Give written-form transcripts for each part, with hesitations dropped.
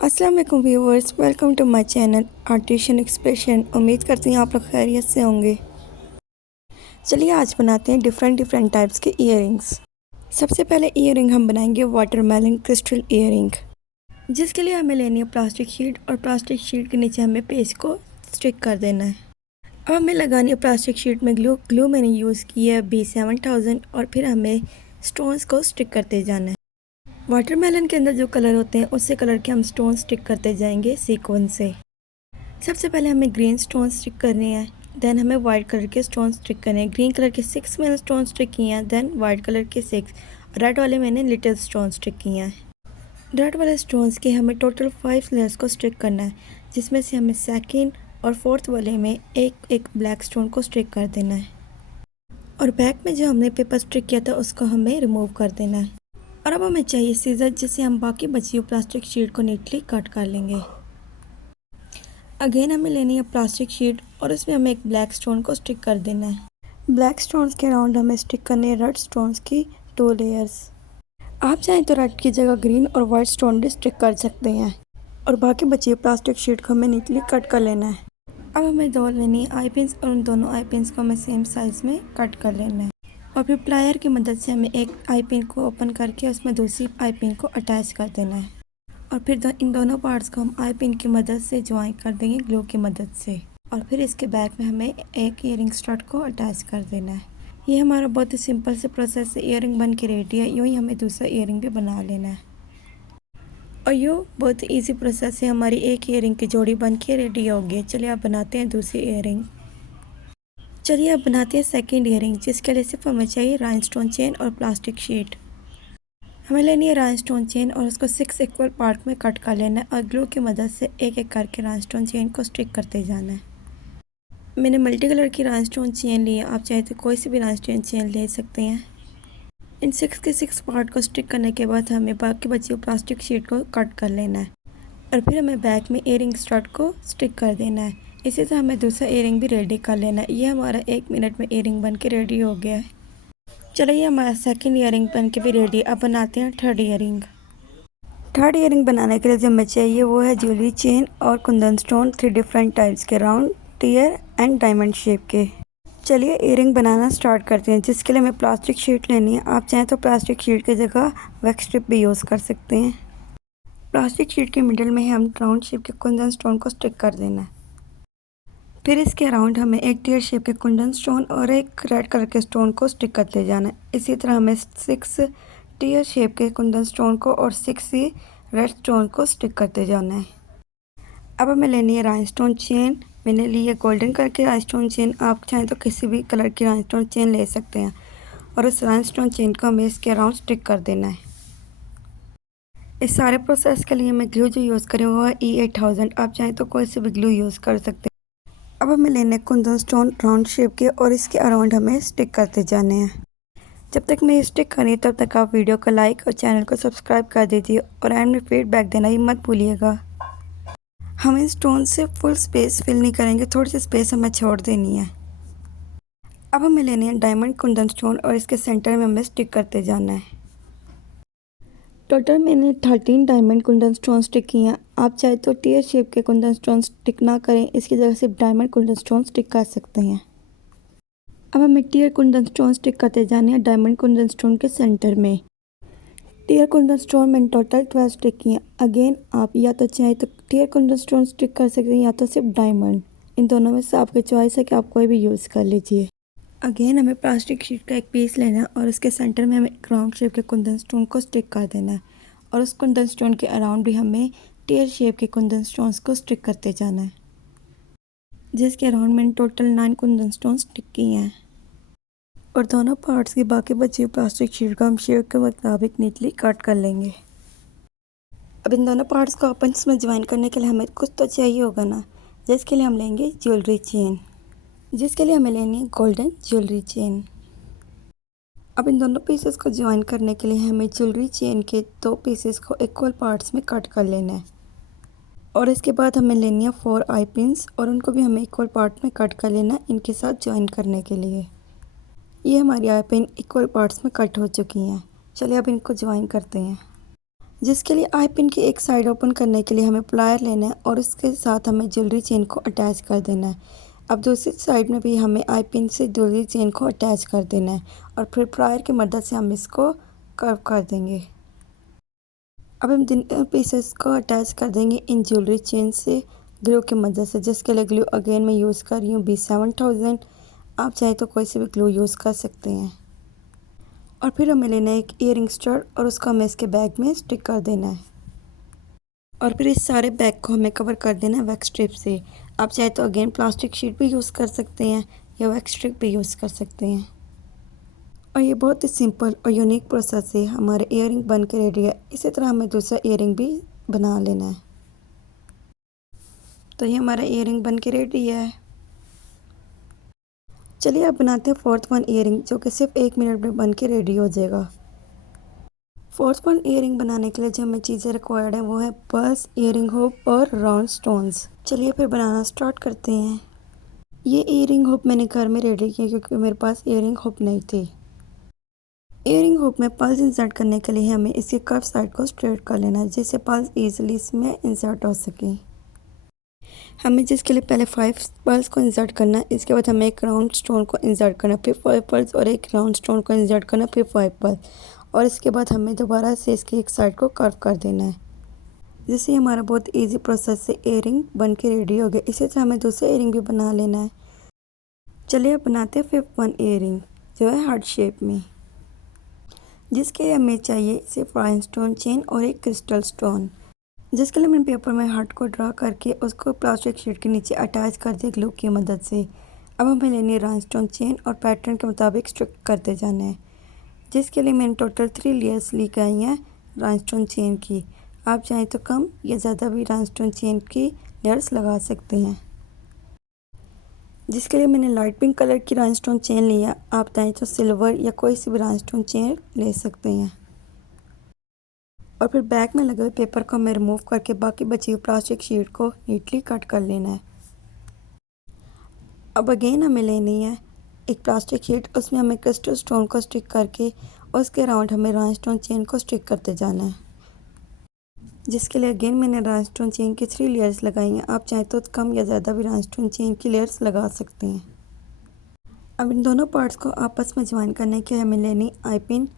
अस्सलाम वालेकुम viewers, welcome to my channel artisan expression. उम्मीद करती हूँ आप लोग खैरियत से होंगे। चलिए आज बनाते हैं डिफरेंट टाइप्स के इयररिंग्स। सबसे पहले इयररिंग हम बनाएंगे वाटरमेलन क्रिस्टल इयररिंग, जिसके लिए हमें लेनी है प्लास्टिक शीट और प्लास्टिक शीट के नीचे हमें पेज को स्टिक कर देना है। अब हमें लगानी है प्लास्टिक शीट में ग्लू मैंने यूज़ की है B7000 और फिर हमें स्टोन्स को स्टिक करते जाना है। वाटरमेलन के अंदर जो कलर होते हैं उससे कलर के हम स्टोन स्टिक करते जाएंगे सीक्वेंस से। सबसे पहले हमें ग्रीन स्टोन स्टिक करने हैं, देन हमें वाइट कलर के स्टोन स्टिक करने हैं। ग्रीन कलर के 6 मैंने स्टोन स्टिक किए हैं, देन वाइट कलर के 6, रेड वाले मैंने लिटिल स्टोन स्टिक किए हैं। रेड वाले स्टोन्स के हमें टोटल 5 लेयर्स को स्टिक करना है, जिसमें से हमें सेकेंड और फोर्थ वाले में एक एक ब्लैक स्टोन को स्टिक कर देना है और बैक में जो हमने पेपर स्टिक किया था उसको हमें रिमूव कर देना है। और अब हमें चाहिए सीजर, जिससे हम बाकी बची हुई प्लास्टिक शीट को नीटली कट कर लेंगे। अगेन हमें लेनी है प्लास्टिक शीट और इसमें हमें एक ब्लैक स्टोन को स्टिक कर देना है। ब्लैक स्टोन्स के अराउंड हमें स्टिक करने हैं रेड स्टोन्स की 2 लेयर्स। आप चाहें तो रेड की जगह ग्रीन और वाइट स्टोन भी स्टिक कर सकते हैं और बाकी बची हुई प्लास्टिक शीट को हमें नीटली कट कर लेना है। अब हमें 2 लेनी है आई पिन्स और उन दोनों आई पिन्स को हमें सेम साइज़ में कट कर लेना है और फिर प्लायर की मदद से हमें एक आई पिन को ओपन करके उसमें दूसरी आई पिन को अटैच कर देना है और फिर इन दोनों पार्ट्स को हम आई पिन की मदद से ज्वाइन कर देंगे ग्लू की मदद से। और फिर इसके बैक में हमें एक ईयरिंग स्टड को अटैच कर देना है। ये हमारा बहुत ही सिंपल से प्रोसेस से ईयरिंग बन के रेडी है। यूँ ही हमें दूसरा ईयरिंग भी बना लेना है और यूँ बहुत ही ईजी प्रोसेस से हमारी एक ईयरिंग की जोड़ी बन के रेडी हो गई। चलिए आप बनाते हैं दूसरी ईयरिंग। चलिए अब बनाते हैं सेकंड ईयरिंग, जिसके लिए सिर्फ हमें चाहिए राइनस्टोन चेन और प्लास्टिक शीट। हमें लेनी है राइनस्टोन चेन और उसको 6 इक्वल पार्ट में कट कर लेना है और ग्लू की मदद से एक एक करके राइनस्टोन चेन को स्टिक करते जाना है। मैंने मल्टी कलर की राइनस्टोन चेन ली है, आप चाहे तो कोई सी भी राइनस्टोन चेन ले सकते हैं। इन 6 के 6 पार्ट को स्टिक करने के बाद हमें बाकी बची हुई प्लास्टिक शीट को कट कर लेना है और फिर हमें बैक में ईयरिंग स्टड को स्टिक कर देना है। इसी तरह हमें दूसरा ईयरिंग भी रेडी कर लेना है। ये हमारा 1 मिनट में ईयरिंग बन के रेडी हो गया है। चलिए हमारा सेकंड ईयरिंग बन के भी रेडी। अब बनाते हैं थर्ड ईयरिंग। थर्ड ईयरिंग बनाने के लिए जो हमें चाहिए वो है ज्वेलरी चेन और कुंदन स्टोन 3 डिफरेंट टाइप्स के, round, tear and diamond shape के। चलिए ईयरिंग बनाना स्टार्ट करते हैं, जिसके लिए हमें प्लास्टिक शीट लेनी है। आप चाहें तो प्लास्टिक शीट की जगह वैक्स स्ट्रिप भी यूज़ कर सकते हैं। प्लास्टिक शीट के मिडल में हम राउंड शेप के कुंदन स्टोन को स्टिक कर देना है। फिर इसके अराउंड हमें एक टीयर शेप के कुंदन स्टोन और एक रेड कलर के स्टोन को स्टिक करते जाना है। इसी तरह हमें 6 टीयर शेप के कुंदन स्टोन को और 6 ही रेड स्टोन को स्टिक करते जाना है। अब हमें लेनी है राइनस्टोन चेन। मैंने ली है गोल्डन कलर की राइनस्टोन चेन, आप चाहें तो किसी भी कलर की राइनस्टोन चेन ले सकते हैं और उस राइनस्टोन चेन को हमें इसके अराउंड स्टिक कर देना है। इस सारे प्रोसेस के लिए मैं ग्लू जो यूज़ करें वो है E8000, आप चाहें तो कोई सी भी ग्लू यूज़ कर सकते हैं। अब हमें लेने कुंदन स्टोन राउंड शेप के और इसके अराउंड हमें स्टिक करते जाने हैं। जब तक मैं स्टिक करी तब तक आप वीडियो को लाइक और चैनल को सब्सक्राइब कर दीजिए और एंड में फीडबैक देना ही मत भूलिएगा। हम इन स्टोन से फुल स्पेस फिल नहीं करेंगे, थोड़ी सी स्पेस हमें छोड़ देनी है। अब हमें लेने हैं डायमंड कुंदन स्टोन और इसके सेंटर में हमें स्टिक करते जाना है। टोटल मैंने 13 डायमंड कुंदन स्टोन स्टिक किए हैं। आप चाहे तो टीयर शेप के कुंदन स्टोन स्टिक ना करें, इसकी जगह सिर्फ डायमंड कुंदन स्टोन स्टिक कर सकते हैं। अब हमें टीयर कुंदन स्टोन स्टिक करते जाने हैं डायमंड कुंदन स्टोन के सेंटर में। टीयर कुंदन स्टोन मैंने टोटल 12 स्टिक किए हैं। अगेन आप या तो चाहे तो टीयर कुंदन स्टोन स्टिक कर सकते हैं या तो सिर्फ डायमंड, इन दोनों में से आपकी चॉइस है कि आप कोई भी यूज़ कर लीजिए। अगेन हमें प्लास्टिक शीट का एक पीस लेना है और उसके सेंटर में हमें राउंड शेप के कुंदन स्टोन को स्टिक कर देना है और उस कुंदन स्टोन के अराउंड भी हमें टीयर शेप के कुंदन स्टोन्स को स्टिक करते जाना है, जिसके अराउंड मैंने टोटल 9 कुंदन स्टोन स्टिक किए हैं। और दोनों पार्ट्स की बाकी बची हुई प्लास्टिक शीट को हम शेप के मुताबिक नीटली कट कर लेंगे। अब इन दोनों पार्ट्स को आपस में ज्वाइन करने के लिए हमें कुछ तो चाहिए होगा ना, जिसके लिए हम लेंगे ज्वेलरी चेन, जिसके लिए हमें लेनी है गोल्डन ज्वेलरी चेन। अब इन दोनों पीसेस को ज्वाइन करने के लिए हमें ज्वेलरी चेन के 2 पीसेस को इक्वल पार्ट्स में कट कर लेना है और इसके बाद हमें लेनी है 4 आई पिन्स और उनको भी हमें इक्वल पार्ट में कट कर लेना है इनके साथ ज्वाइन करने के लिए। ये हमारी आई पिन इक्वल पार्ट्स में कट हो चुकी हैं। चलिए अब इनको ज्वाइन करते हैं। जिसके लिए आई पिन की एक साइड ओपन करने के लिए हमें प्लायर लेना है और उसके साथ हमें ज्वेलरी चेन को अटैच कर देना है। अब दूसरी साइड में भी हमें आई पिन से ज्वेलरी चेन को अटैच कर देना है और फिर प्लायर की मदद से हम इसको कर्व कर देंगे। अब हम दोनों पीसेस को अटैच कर देंगे इन ज्वेलरी चेन से ग्लू की मदद से, जिसके लिए ग्लू अगेन मैं यूज़ कर रही हूँ B7000। आप चाहे तो कोई से भी ग्लू यूज़ कर सकते हैं। और फिर हमें लेना है एक ईयरिंग स्टड और उसको हमें इसके बैग में स्टिक कर देना है। और फिर इस सारे बैग को हमें कवर कर देना है वैक्स स्ट्रिप से। आप चाहे तो अगेन प्लास्टिक शीट भी यूज़ कर सकते हैं या वैक्स स्ट्रिप भी यूज़ कर सकते हैं। और ये बहुत ही सिंपल और यूनिक प्रोसेस से हमारे ईयरिंग बन के रेडी है। इसी तरह हमें दूसरा ईयरिंग भी बना लेना है। तो ये हमारा ईयरिंग बन के रेडी है। चलिए अब बनाते हैं फोर्थ वन ईयरिंग, जो कि सिर्फ 1 मिनट में बन के रेडी हो जाएगा। फोर्थ वन ईयरिंग बनाने के लिए जो हमें चीज़ें रिक्वायर्ड है वो है पर्ल्स, ईयरिंग हुक और राउंड स्टोन्स। चलिए फिर बनाना स्टार्ट करते हैं। ये ईयरिंग हुक मैंने घर में रेडी की क्योंकि मेरे पास ईयरिंग हुक नहीं थी। ईयरिंग हुक में पल्स इंसर्ट करने के लिए हमें इसके कर्व साइड को स्ट्रेट कर लेना है, जिससे पल्स ईजिली इसमें इंसर्ट हो सके। हमें जिसके लिए पहले 5 पल्स को इंसर्ट करना है, इसके बाद हमें एक राउंड स्टोन को इंसर्ट करना है, फिर 5 पल्स और एक राउंड स्टोन को इंसर्ट करना है, फिर 5 पल्स। और इसके बाद हमें दोबारा से इसकी एक साइड को कर्व कर देना है, जिससे हमारा बहुत इजी प्रोसेस से ईयरिंग बन के रेडी हो गया। इसी तरह हमें दूसरा ईयरिंग भी बना लेना है। चलिए अब बनाते हैं फिफ्थ वन ईयरिंग, जो है हार्ट शेप में, जिसके लिए हमें चाहिए सिर्फ राइनस्टोन चेन और एक क्रिस्टल स्टोन। जिसके लिए मैंने पेपर में हार्ट को ड्रा करके उसको प्लास्टिक शीट के नीचे अटैच कर दिया ग्लू की मदद से। अब हमें लेनी है राइनस्टोन चेन और पैटर्न के मुताबिक स्टिक करते जाना है, जिसके लिए मैंने टोटल 3 लेयर्स ली गई हैं राइनस्टोन चेन की। आप चाहें तो कम या ज़्यादा भी राइनस्टोन चेन की लेयर्स लगा सकते हैं। जिसके लिए मैंने लाइट पिंक कलर की राइनस्टोन चेन लिया। आप चाहें तो सिल्वर या कोई सी भी राइनस्टोन चेन ले सकते हैं। और फिर बैक में लगे हुए पेपर को हमें रिमूव करके बाकी बची हुई प्लास्टिक शीट को नीटली कट कर लेना है। अब अगेन हमें लेनी है एक प्लास्टिक शीट, उसमें हमें क्रिस्टल स्टोन को स्टिक करके उसके राउंड हमें राइनस्टोन चेन को स्टिक करते जाना है। जिसके लिए अगेन मैंने राइनस्टोन चेन की 3 लेयर्स लगाई हैं। आप चाहें तो कम या ज़्यादा भी राइनस्टोन चेन की लेयर्स लगा सकते हैं। अब इन दोनों पार्ट्स को आपस में ज्वाइन करने के हमें लेनी आई पिन।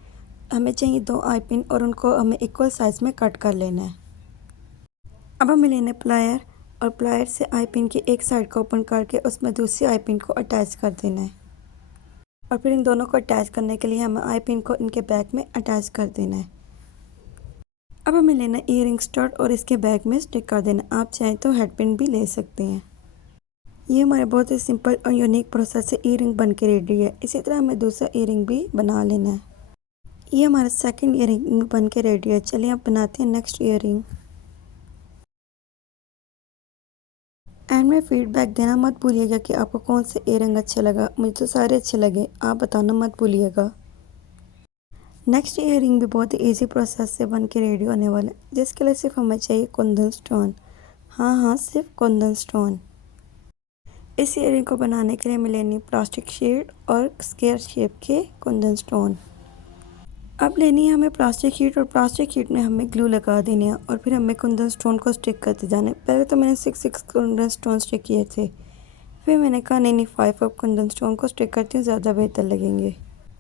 हमें चाहिए 2 आई पिन और उनको हमें इक्वल साइज़ में कट कर लेना है। अब हमें लेना प्लायर और प्लायर से आई पिन की एक साइड को ओपन करके उसमें दूसरी आई पिन को अटैच कर देना है। और फिर इन दोनों को अटैच करने के लिए हमें आई पिन को इनके बैक में अटैच कर देना है। अब हमें लेना ईयरिंग स्टड और इसके बैक में स्टिक कर देना। आप चाहें तो हेड पिन भी ले सकते हैं। ये हमारे बहुत ही सिंपल और यूनिक प्रोसेस से ईयरिंग बन के रेडी है। इसी तरह हमें दूसरा ईयरिंग भी बना लेना है। ये हमारा सेकंड ईयरिंग बन के रेडी है। चलिए अब बनाते हैं नेक्स्ट ईयरिंग। एंड में फीडबैक देना मत भूलिएगा कि आपको कौन से ईयरिंग अच्छा लगा। मुझे तो सारे अच्छे लगे, आप बताना मत भूलिएगा। नेक्स्ट ईयरिंग भी बहुत ही ईजी प्रोसेस से बन के रेडी होने वाला है, जिसके लिए सिर्फ हमें चाहिए कुंदन स्टोन। हाँ, सिर्फ कुंदन स्टोन। इस ईयरिंग को बनाने के लिए हमें लेनी प्लास्टिक शीट और स्क्वायर शेप के कुंदन स्टोन। अब लेनी है हमें प्लास्टिक शीट और प्लास्टिक शीट में हमें ग्लू लगा देनी है और फिर हमें कुंदन स्टोन को स्टिक करते जाना है। पहले तो मैंने 6 कुंदन स्टोन स्टिक किए थे, फिर मैंने कहा नहीं 5 कुंदन स्टोन को स्टिक करती हूँ, ज़्यादा बेहतर लगेंगे।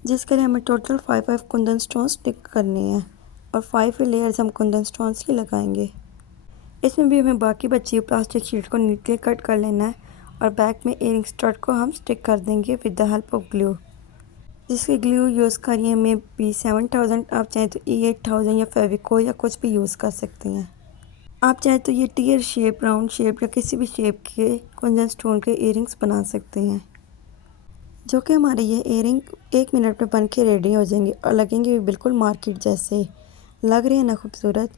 जिसके लिए हमें टोटल 5 कुंदन स्टोन स्टिक करने हैं और 5 लेयर्स हम कुंदन स्टोन्स की लगाएंगे। इसमें भी हमें बाकी बची हुई प्लास्टिक शीट को नीटली कट कर लेना है और बैक में ईयरिंग स्टड को हम स्टिक कर देंगे with the help of glue. जिसकी ग्लू यूज़ करिए हमें B7000। आप चाहें तो E8000 या फेविकोल या कुछ भी यूज़ कर सकते हैं। आप चाहें तो ये टीयर शेप, राउंड शेप या किसी भी शेप के कुंदन स्टोन के ईयरिंग्स बना सकते हैं, जो कि हमारे ये ईयरिंग 1 मिनट में बन के रेडी हो जाएंगे और लगेंगे भी बिल्कुल मार्केट जैसे। लग रही है ना खूबसूरत।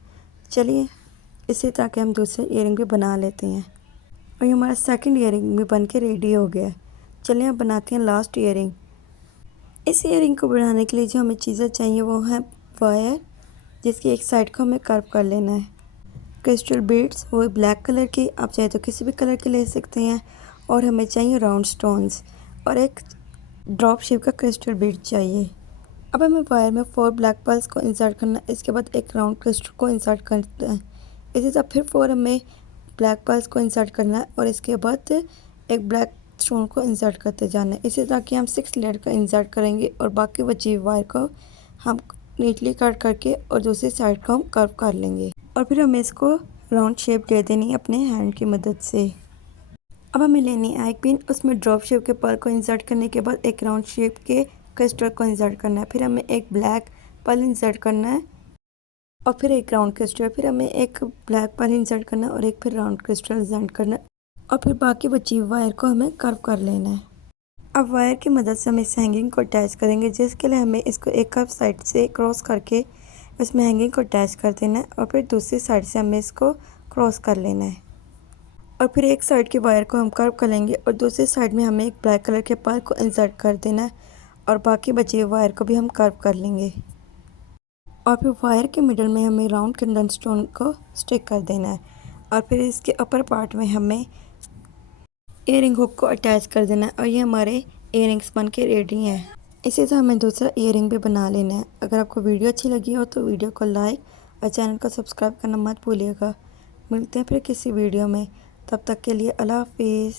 चलिए इसी तरह के हम दूसरे ईयरिंग भी बना लेते हैं। और ये हमारा सेकंड ईयरिंग भी बन के रेडी हो गया है। चलिए अब बनाते हैं लास्ट ईयरिंग। इस ईयरिंग को बनाने के लिए जो हमें चीज़ें चाहिए वो हैं वायर, जिसकी एक साइड को हमें कर्व कर लेना है, क्रिस्टल बीड्स वो ब्लैक कलर की, आप चाहे तो किसी भी कलर के ले सकते हैं, और हमें चाहिए राउंड स्टोन्स और एक ड्रॉप शेप का क्रिस्टल बीड चाहिए। अब हमें वायर में 4 ब्लैक पर्ल्स को इंसर्ट करना है। इसके बाद एक राउंड क्रिस्टल को इंसर्ट करना है। इसी तरह फिर 4 हमें ब्लैक पर्ल्स को इंसर्ट करना है और इसके बाद एक ब्लैक स्टोन को इंसर्ट करते जाना है। इसी तरह कि हम 6 लेयर का इंसर्ट करेंगे और बाकी बची हुई वायर को हम नीटली कट करके और दूसरी साइड को हम कर्व कर लेंगे और फिर हमें इसको राउंड शेप दे देनी है अपने हैंड की मदद से। अब हमें लेनी है एक पिन, उसमें ड्रॉप शेप के पर्ल को इंसर्ट करने के बाद एक राउंड शेप के क्रिस्टल को इंसर्ट करना है। फिर हमें एक ब्लैक पर्ल इंसर्ट करना है और फिर एक राउंड क्रिस्टल, फिर हमें एक ब्लैक पर्ल इंसर्ट करना है और एक फिर राउंड क्रिस्टल इंसर्ट करना है और फिर बाकी बची हुई वायर को हमें कर्व कर लेना है। अब वायर की मदद से हम इस हैंगिंग को अटैच करेंगे, जिसके लिए हमें इसको एक कर्व साइड से क्रॉस करके इसमें हैंगिंग को अटैच कर देना है और फिर दूसरी साइड से हमें इसको क्रॉस कर लेना है और फिर एक साइड की वायर को हम कर्व कर लेंगे और दूसरी साइड में हमें एक ब्लैक कलर के पर्ल को इंसर्ट कर देना है और बाकी बची हुई वायर को भी हम कर्व कर लेंगे और फिर वायर के मिडल में हमें राउंड कुंदन स्टोन को स्टिक कर देना है और फिर इसके अपर पार्ट में हमें ईयरिंग हुक को अटैच कर देना है और ये हमारे ईयरिंग्स बन के रेडी हैं। इसी तरह हमें दूसरा ईयरिंग भी बना लेना है। अगर आपको वीडियो अच्छी लगी हो तो वीडियो को लाइक और चैनल को सब्सक्राइब करना मत भूलिएगा। मिलते हैं फिर किसी वीडियो में, तब तक के लिए अल्लाह हाफिज़।